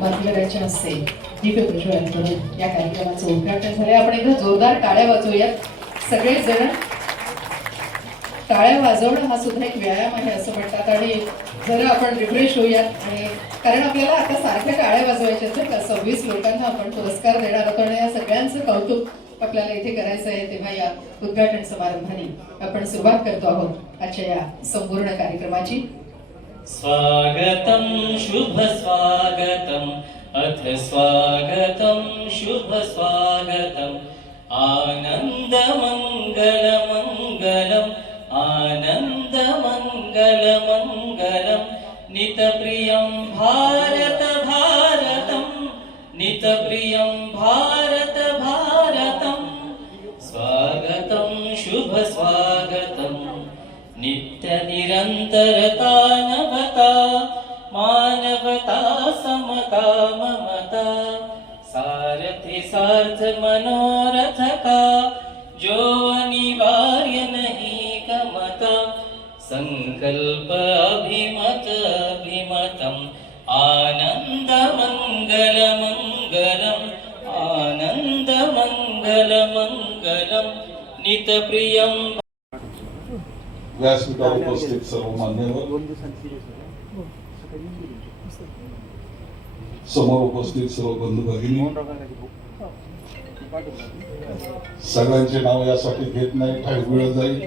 मान्यवरांच्या हस्ते दीप प्रज्वलन करून या कार्यक्रमाचं उद्घाटन झाले। आपण एकदा जोरदार टाळ्या वाजवूयात सगळेच जण। टाळ्या वाजवणं हा सुद्धा एक व्यायाम आहे असं म्हणतात आणि जरा आपण रिफ्रेश होऊयात आणि कारण आपल्याला आता सारख्या टाळ्या वाजवायच्या आहेत। 26 लोकांना आपण पुरस्कार देणार आहोत आणि या सगळ्यांचं कौतुक आपल्याला इथे करायचं आहे। तेव्हा या उद्घाटन समारंभाने आपण सुरुवात करतो आहोत आजच्या या संपूर्ण कार्यक्रमाची। स्वागतं शुभ स्वागतं अथ स्वागतं शुभ स्वागतं आनंद मंगल मंगलम आनंद मंगल मंगलम नितप्रियं भारत भारतं नितप्रियं भारत भारतं स्वागतं शुभ स्वागतं नित्य निरंतरता नवता मानवता समता ममता सारथि सार्थ मनोरथ का जो अनिवार्य नहीं गमता संकल्प अभिमत अभिमतम आनंद मंगल मंगलम आनंद मंगल मंगलम नितप्रियं व्यासपीठावर उपस्थित सर्व मान्यवर, समोर उपस्थित सर्व बंधू भगिनी, सगळ्यांचे नाव यासाठी घेत नाही, ठाई वेळ जाईल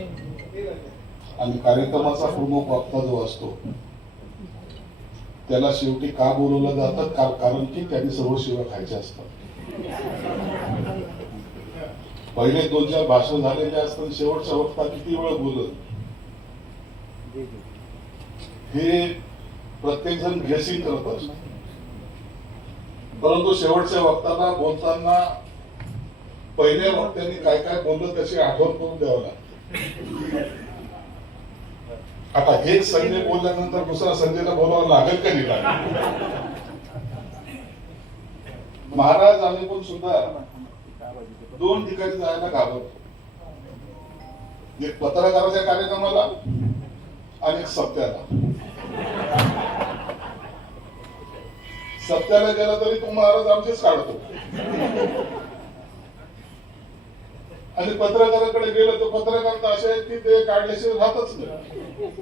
आणि कार्यक्रमाचा प्रमुख वक्ता जो असतो त्याला शेवटी का बोलवलं जातं कारण की त्यांनी सर्व शिव्या खायच्या असतात। पहिले 2-4 भाषण झालेले असतात, शेवटच्या वक्ता किती वेळ बोलत हे प्रत्येक जण गेसिंग करत असतो, परंतु शेवटच्या वक्ताला बोलताना पहिल्या वक्त्यांनी काय काय बोललं त्याची आठवण करून द्यावं लागतं। आता एक संजय बोलल्यानंतर दुसरा संजयला बोलावं लागेल का नाही? महाराज आम्ही पण सुद्धा 2 ठिकाणी जायला घाबरतो, एक पत्रकाराच्या कार्यक्रमाला आणि एक सप्त्याला। सप्त्याला गेला तरी तो महाराज आमचेच काढतो आणि पत्रकाराकडे गेलं तर पत्रकार तर असे आहेत की ते काढल्याशिवाय राहतच नाही।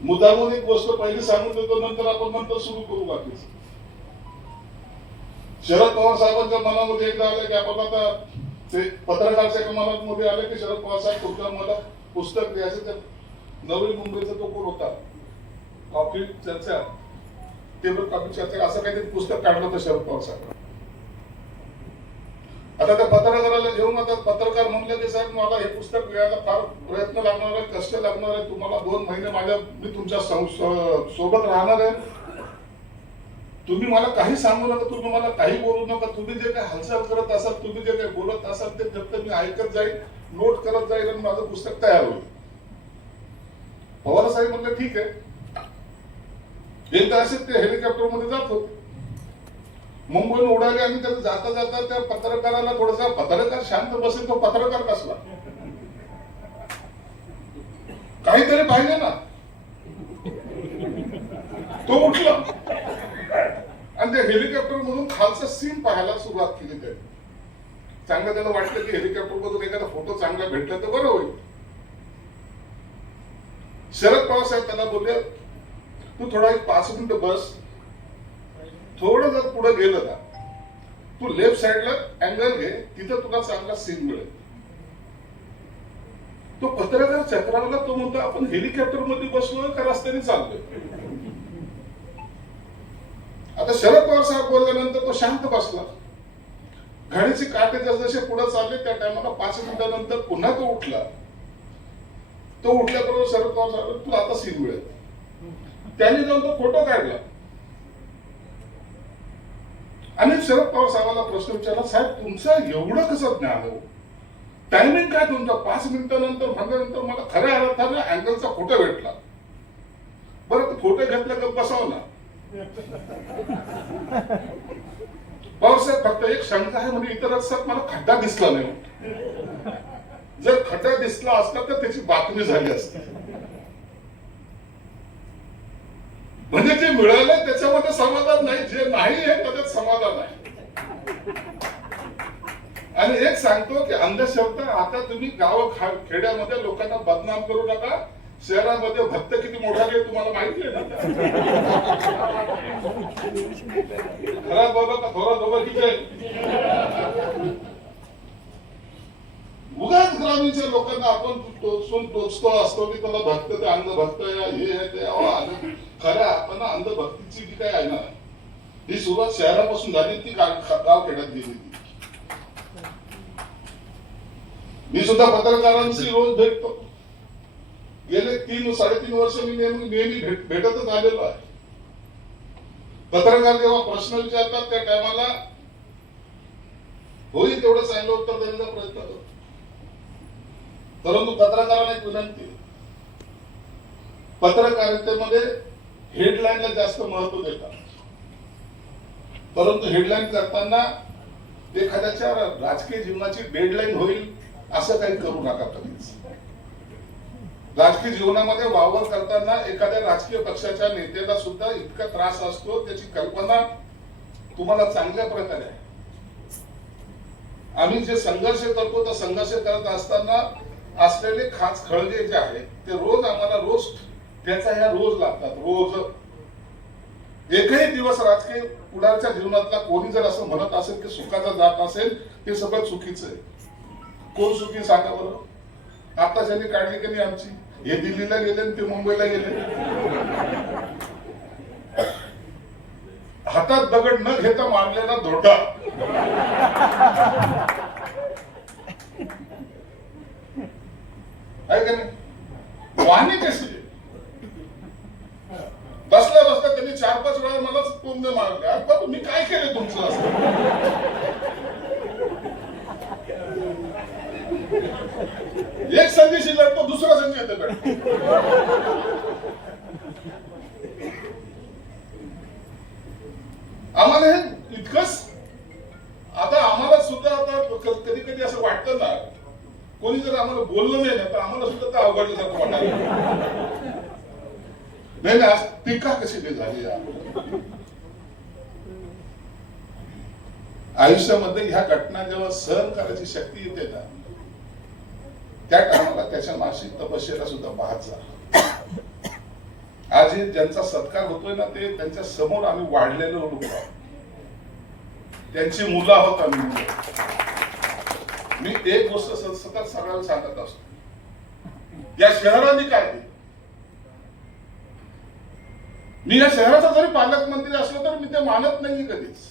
मुद्दामून एक गोष्ट पहिली सांगून देतो, नंतर आपण नंतर सुरू करू बाकीच। शरद पवार साहेबांच्या मनामध्ये एकदा आलं की आपण आता ते पत्रकाराच्या मनामध्ये आलं की शरद पवार साहेब तुमच्या मला पुस्तक द्यायचं। तर नवी मुंबईचा तो कोण होता, कॉफी चर्चा, टेबल कॉफी चर्चा असं काहीतरी पुस्तक काढलं होतं शरद पवार साहेब। आता त्या पत्रकाराला घेऊन आता पत्रकार म्हणलं की साहेब मला हे पुस्तक लिहायला फार प्रयत्न लागणार आहे, कष्ट लागणार आहे, तुम्हाला 2 महिने मी तुमच्या सोबत राहणार आहे, तुम्ही मला काही सांगू नका, तुम्ही मला काही बोलू नका, तुम्ही जे काही हालचाल करत असाल, तुम्ही जे काही बोलत असाल ते फक्त मी ऐकत जाईल, नोट करत जाईल आणि माझं पुस्तक तयार होईल। पवार साहेब म्हणलं ठीक आहे। एकदा असेच ते हेलिकॉप्टर मध्ये जात होते, मुंबईहून उडाले आणि त्यात जाता जाता त्या पत्रकाराला थोडासा, पत्रकार शांत बसेल तो पत्रकार कसला, काहीतरी पाहिजे ना, तो उठला आणि त्या हेलिकॉप्टर मधून खालचा सीन पाहायला सुरुवात केली। त्याने चांगलं त्याला वाटलं की हेलिकॉप्टर मधून एखादा फोटो चांगला भेटला तर बरं होईल। शरद पवार साहेब त्याला बोलले तू थोडा 5 मिनिट बस, थोडं जर पुढे गेलं ना तू लेफ्ट साइडला अँगल घे, तिथं तुला चांगला सीन मिळेल। तो पत्रकार चक्रावला, तो म्हणतो आपण हेलिकॉप्टर मध्ये बसलोय का रस्त्याने चाललोय। आता शरद पवार साहेब बोलल्यानंतर तो शांत बसला, घडीचे काटे जसजसे पुढे चालले त्या टायमाला 5 मिनिटानंतर पुन्हा तो उठला। तो उठल्याबरोबर शरद पवार साहेब तुला आता सीन मिळेल, त्याने जाऊन तो फोटो काढला आणि शरद पवार साहेबांना प्रश्न विचारला, साहेब तुमचं एवढं कसं ज्ञान हो, टायमिंग काय तुमचा? 5 मिनिटानंतर म्हणल्यानंतर मला खऱ्या अर्थाने अँगलचा फोटो भेटला, बरं तो फोटो घेतला का बसवला। पवार साहेब फक्त एक शंका आहे, म्हणजे इतर असतात मला खड्डा दिसला नाही, जर खड्डा दिसला असता तर त्याची बातमी झाली असती, म्हणजे जे मिळाले त्याच्यामध्ये समाधान नाही, जे नाही आहे त्याच्यात समाधान आहे. आणि एक सांगतो की अंधश्रद्धा, आता तुम्ही गाव खेड्यामध्ये लोकांना बदनाम करू नका. शहरामध्ये भक्त किती मोठा आहे तुम्हाला माहिती आहे ना. खराब बाबा का थोडा बाबा किती आहे. उगाच ग्रामीणच्या लोकांना आपण टोचतो असतो की त्याला भक्त, ते अंधभक्त हे आहे ते. खऱ्या आपण अंधभक्तीची जी काय आहे ना, ही सुरुवात शहरापासून झाली, ती गाव खेड्यात गेली. मी सुद्धा पत्रकारांशी रोज भेटतो. गेले 3-3.5 वर्ष मी नेहमी भेटतच आलेलो आहे. पत्रकार जेव्हा प्रश्न विचारतात त्या टायमाला होईल तेवढं चांगलं उत्तर देण्याचा प्रयत्न करतो. परंतु पत्रकारांना एक विनंती, पत्रकारितेमध्ये हेडलाईनला जास्त महत्व देतात. परंतु हेडलाईन करताना एखाद्याच्या राजकीय जीवनाची डेडलाईन होईल असं काही करू नका कधीच. राजकीय जीवनामध्ये वावर करताना एखाद्या राजकीय पक्षाच्या नेत्याला सुद्धा इतका त्रास असतो, त्याची कल्पना तुम्हाला चांगल्या प्रकारे आहे. आम्ही जे संघर्ष करतो, त्या संघर्ष करत असताना असलेले खास खळगे जे आहेत ते रोज आम्हाला रोज त्याचा ह्या रोज लागतात. रोज एकही दिवस राजकीय पुढारच्या जीवनातला कोणी जर असं म्हणत असेल की सुखाचा जात असेल, ते सगळं चुकीचं आहे. कोण सुखी सांगा बरं. आता ज्यांनी काढली की नाही आमची, हे दिल्लीला गेले आणि ते मुंबईला गेले. हातात दगड न घेता मारलेला धोटा. आहे का नाही. वाणी कशी बसल्या बसल्या त्यांनी 4-5 वेळा मलाच कोंबडे मारले. आता तुम्ही काय केले तुमचं असं. एक संधी लढतो, दुसरा संधी येते भेटतो. आम्हाला हे इतकंच. आता आम्हाला सुद्धा आता कधी कधी असं वाटतं ना, कोणी जर आम्हाला बोललं नाही ना तर आम्हाला सुद्धा तर अवघडल्यासारखं वाटायला. नाही ना, टीका कशी काही झाली. आयुष्यामध्ये ह्या घटना जेव्हा सहन करायची शक्ती येते ना, त्या टायमाला त्याच्या मानसिक तपस्येला सुद्धा पाहत जा. आज ज्यांचा सत्कार होतोय ना, ते त्यांच्या समोर आम्ही वाढलेलो लोक आहोत. त्यांची मुलं आहोत आम्ही. मी एक गोष्ट सतत सगळ्यांना सांगत असतो, या शहराने काय केलं. मी या शहराचा जरी पालकमंत्री असलो तर मी ते मानत नाही कधीच.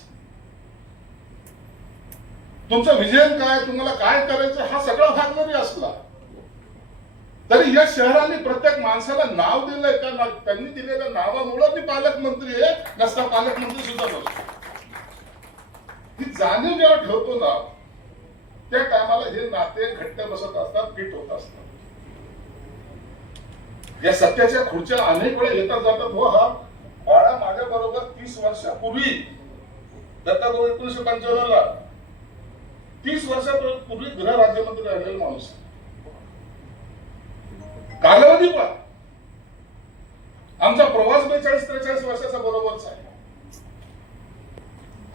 तुमचं विजन काय, तुम्हाला काय करायचं हा सगळा भाग जरी असला तरी या शहराने प्रत्येक माणसाला नाव दिलंय. त्यांनी दिलेल्या नावामुळे मी पालकमंत्री आहे, नसता पालकमंत्री सुद्धा नसतो. ही जाणीव जेव्हा ठेवतो ना, त्या टायमाला हे नाते घट्ट बसत असतात, फिट होत असतात. या सत्याच्या खुर्च्या अनेक वेळा येतात जातात. हो, हा बाळा माझ्या बरोबर 30 वर्षापूर्वी, दत्ताभाऊ 1995 ला 30 वर्षापूर्वी गृह राज्यमंत्री राहिलेला माणूस. कालावधी पण आमचा प्रवास 42-43 वर्षाचा बरोबरच आहे.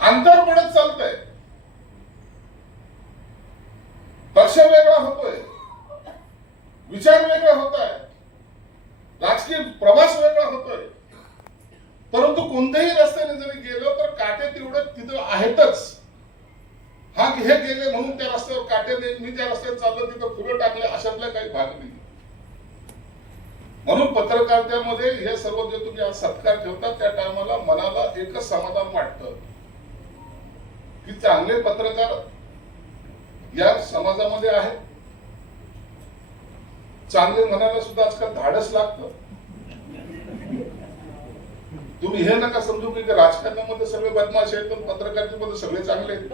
अंतर पडत चालतंय. पक्ष वेगळा होतोय, विचार वेगळा होत आहे, राजकीय प्रवास वेगळा होतोय. परंतु कोणत्याही रस्त्याने जरी गेलो तर काटे तेवढं तिथं आहेतच. हा हे गेले म्हणून त्या रस्त्यावर काटे नाही, मी त्या रस्त्यावर चाललो तिथं फुलं टाकले, अशातला काही भाग नाही. म्हणून पत्रकारितेमध्ये हे सर्व जे तुम्ही आज सत्कार ठेवता, त्या टायमाला मनाला एकच समाधान वाटतं की चांगले पत्रकार या समाजामध्ये आहेत. चांगले म्हणायला सुद्धा आजकाल धाडस लागतं. तुम्ही हे नका समजू की राजकारणामध्ये सगळे बदमाश आहेत पण पत्रकारितेमध्ये सगळे चांगले आहेत.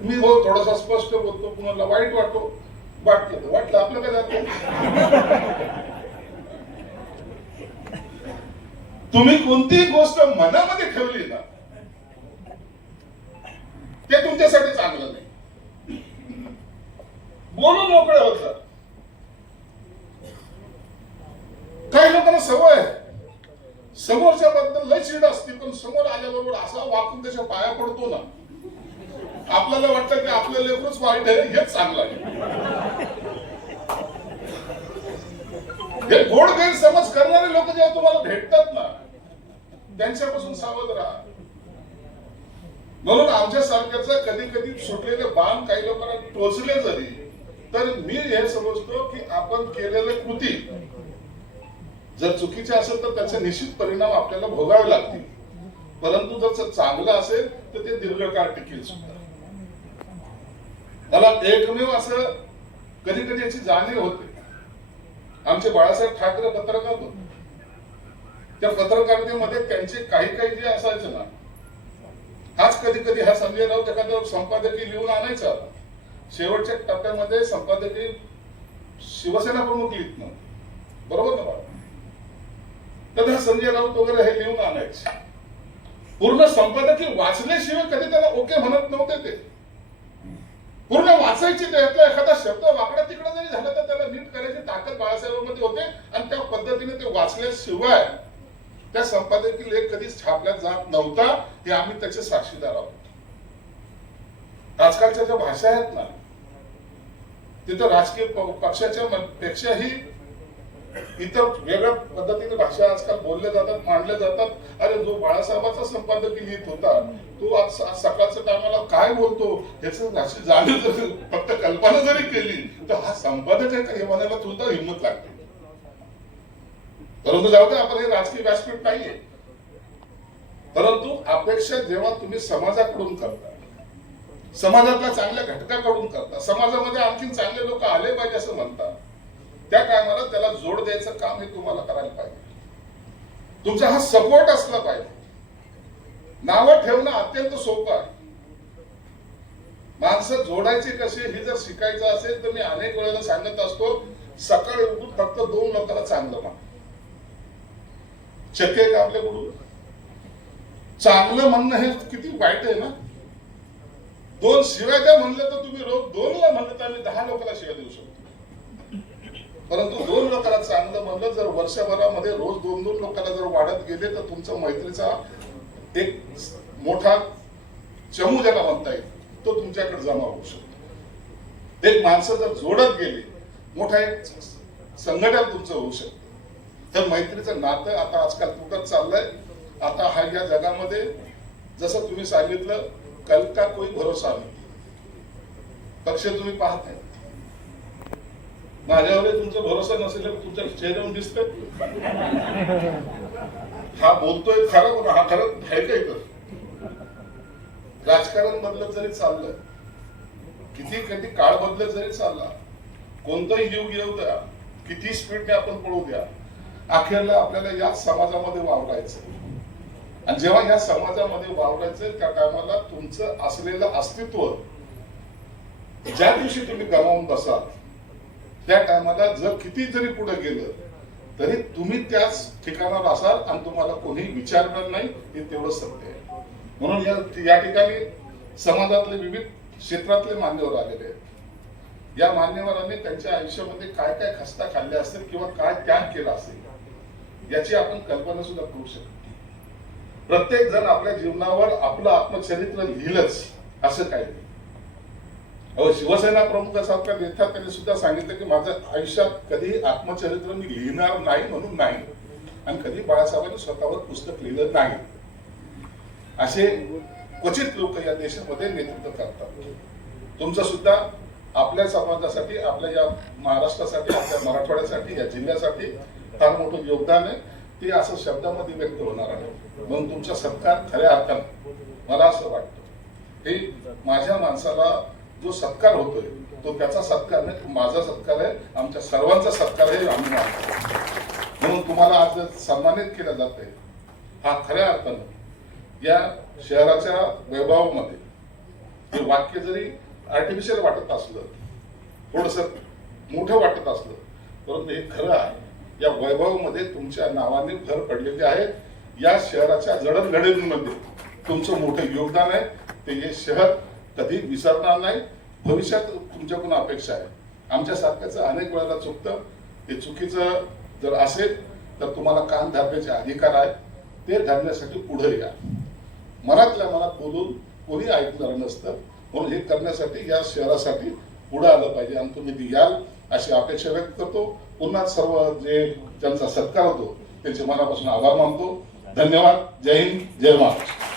मी हो थोडासा स्पष्ट बोलतो, कुणाला वाईट वाटलं आपलं काय जातं. तुम्ही कोणतीही गोष्ट मनामध्ये ठेवली ना, ते तुमच्यासाठी चांगलं नाही. बोलून मोकळे होत जा. समोरच्या बद्दल लय चीड असते, पण समोर आल्याबरोबर असा वाकून त्याच्या पाया पडतो ना, आपल्याला वाटतं की आपलं लेकरूच वाईट आहे, हेच चांगलं आहे. हे गोड गैरसमज करणारे लोक जेव्हा तुम्हाला भेटतात ना, त्यांच्यापासून सावध राहा. म्हणून आमच्या सारख्याचा कधी कधी सुटलेले बाण काही लोकांना टोचले जरी, तर मी हे समजतो की आपण केलेले कृती जर चुकीचे असेल तर त्याचे निश्चित परिणाम आपल्याला भोगावे लागतील, परंतु जर चांगलं असेल तर ते दीर्घकाळ टिकेल सुद्धा. मला एकमेव असं कधी कधी याची जाणीव होते. आमचे बाळासाहेब ठाकरे पत्रकार होते, त्या पत्रकारितेमध्ये त्यांचे काही काही जे असायचं ना, हाच कधी कधी हा संजय राऊत एखादा संपादकीय लिहून आणायचा, शेवटच्या टप्प्यामध्ये संपादकीय शिवसेना प्रमुख लिहित नव्हते, बरोबर ना बाळा? तर हा संजय राऊत वगैरे हे लिहून आणायचे. पूर्ण संपादकीय वाचल्याशिवाय कधी त्याला ओके म्हणत नव्हते. ते पूर्ण वाचायची, त्यातला एखादा शब्द वाकडा तिकडा जरी झाला तर त्याला नीट करायची ताकद बाळासाहेबांमध्ये होते, आणि त्या पद्धतीने ते वाचल्याशिवाय त्या संपादकीय लेख कधीच छापल्या जात नव्हता. हे आम्ही त्याचे साक्षीदार आहोत. आजकालच्या ज्या भाषा आहेत ना, तिथं राजकीय पक्षाच्या पेक्षाही इतर वेगळ्या पद्धतीने भाषा आजकाल बोलल्या जातात, मांडल्या जातात. अरे, जो बाळासाहेबांचा संपादकीय लिहित होता तो आज सकाळच्या टायमाला काय बोलतो याचं भाषा जाणीव जर फक्त कल्पना जरी केली तर हा संपादक आहे का हे म्हणायला सुद्धा हिंमत लागते. परंतु जाऊ दे, आपण हे राजकीय व्यासपीठ नाहीये. परंतु अपेक्षा जेव्हा तुम्ही समाजाकडून करता, समाजातल्या चांगल्या घटकाकडून करता, समाजामध्ये आणखीन चांगले लोक आले पाहिजे असं म्हणता, त्या टायमाला त्याला जोड द्यायचं काम हे तुम्हाला करायला पाहिजे. तुमचा हा सपोर्ट असला पाहिजे. नावं ठेवणं अत्यंत सोपं आहे. माणसं जोडायची कशी हे जर शिकायचं असेल तर मी अनेक वेळेला सांगत असतो, सकाळी उठून फक्त 2 लोकांना चांगलं मान. शक्य आहे का आपल्याकडून? चांगलं म्हणणं हे किती वाईट आहे ना. 2 शिवाय द्या म्हणलं तर तुम्ही रोज 2 ला म्हणलं तर आम्ही 10 लोकांना शिवाय देऊ शकतो. परंतु 2 लोकांना चांगलं म्हणलं, जर वर्षभरामध्ये रोज 2-2 लोकांना जर वाढत गेले तर तुमचा मैत्रीचा एक मोठा चमू ज्याला म्हणता येईल तो तुमच्याकडे जमा होऊ शकतो. एक माणसं जर जोडत गेली, मोठा एक संघटन तुमचं होऊ शकतं. तर मैत्रीचं नातं आता आजकाल तुटत चाललंय. आता हा या जगामध्ये जसं तुम्ही सांगितलं, कल का कोई भरोसा नाही. पक्ष तुम्ही पाहत नाही, माझ्यावर तुमचा भरोसा नसेल तुमच्या चेहऱ्यावर दिसतंय. हा बोलतोय खरं, पण हा खरं आहे काय? तर राजकारण बदलत जरी चाललं, किती कधी काळ बदलत जरी चालला, कोणताही युग येऊ द्या, किती स्पीडने आपण पळू द्या, अखेरला आपल्याला याच समाजामध्ये वावरायचं. आणि जेव्हा या समाजामध्ये वावरायचं त्या टायमाला तुमचं असलेलं अस्तित्व ज्या दिवशी तुम्ही गमावून बसाल, त्या टायमाला जर किती जरी पुढे गेलं तरी तुम्ही त्याच ठिकाणावर असाल आणि तुम्हाला कोणी विचारणार नाही. हे तेवढं सत्य आहे. म्हणून या ठिकाणी समाजातले विविध क्षेत्रातले मान्यवर आलेले आहेत. या मान्यवरांनी त्यांच्या आयुष्यामध्ये काय काय खस्ता खाल्ले असतील किंवा काय त्याग केला असेल याची आपण कल्पना सुद्धा करू शकतो. प्रत्येक जण आपल्या जीवनावर आपलं आत्मचरित्र लिहिलंच असं काही नाही. शिवसेना प्रमुखासारख्या नेत्या त्यांनी सुद्धा सांगितलं की माझं आयुष्यात कधी आत्मचरित्र मी लिहिणार नाही म्हणून नाही, आणि कधी बाळासाहेबांनी स्वतःवर पुस्तक लिहिलं नाही. असे क्वचित लोक या देशामध्ये नेतृत्व करतात. तुमचं सुद्धा आपल्या समाजासाठी, आपल्या या महाराष्ट्रासाठी, आपल्या मराठवाड्यासाठी, या जिल्ह्यासाठी फार मोठं योगदान आहे. ते असं शब्दामध्ये व्यक्त होणार आहे. म्हणून तुमचा सत्कार खऱ्या अर्थाने मला असं वाटतं हे माझ्या माणसाला जो सत्कार होतोय तो त्याचा सत्कार नाही, माझा सत्कार आहे, आमच्या सर्वांचा सत्कार आहे आम्ही मानतो. म्हणून तुम्हाला आज सन्मानित केलं जात आहे. हा खऱ्या अर्थानं या शहराच्या वैभवामध्ये हे वाक्य जरी आर्टिफिशियल वाटत असलं, थोडस मोठं वाटत असलं, परंतु हे खरं आहे. या वैभवामध्ये तुमच्या नावाने भर पडलेली आहे. या शहराच्या जडणघडणीमध्ये तुमचं मोठं योगदान आहे. ते हे शहर कधी विसरणार नाही. भविष्यात तुमच्याकडून अपेक्षा आहे. आमच्या सारख्याचं अनेक वेळेला चुकतं. ते चुकीचं जर असेल तर तुम्हाला कान धारण्याचे अधिकार आहे. ते धरण्यासाठी पुढे या. मनातल्या मनात बोलून कोणी ऐकणार नसतं, म्हणून हे करण्यासाठी या शहरासाठी पुढे आलं पाहिजे आणि तुम्ही याल अशी अपेक्षा व्यक्त करतो. पुन्हा सर्व जे ज्यांचा सत्कार होतो त्यांचे मनापासून आभार मानतो. धन्यवाद. जय हिंद, जय महाराष्ट्र.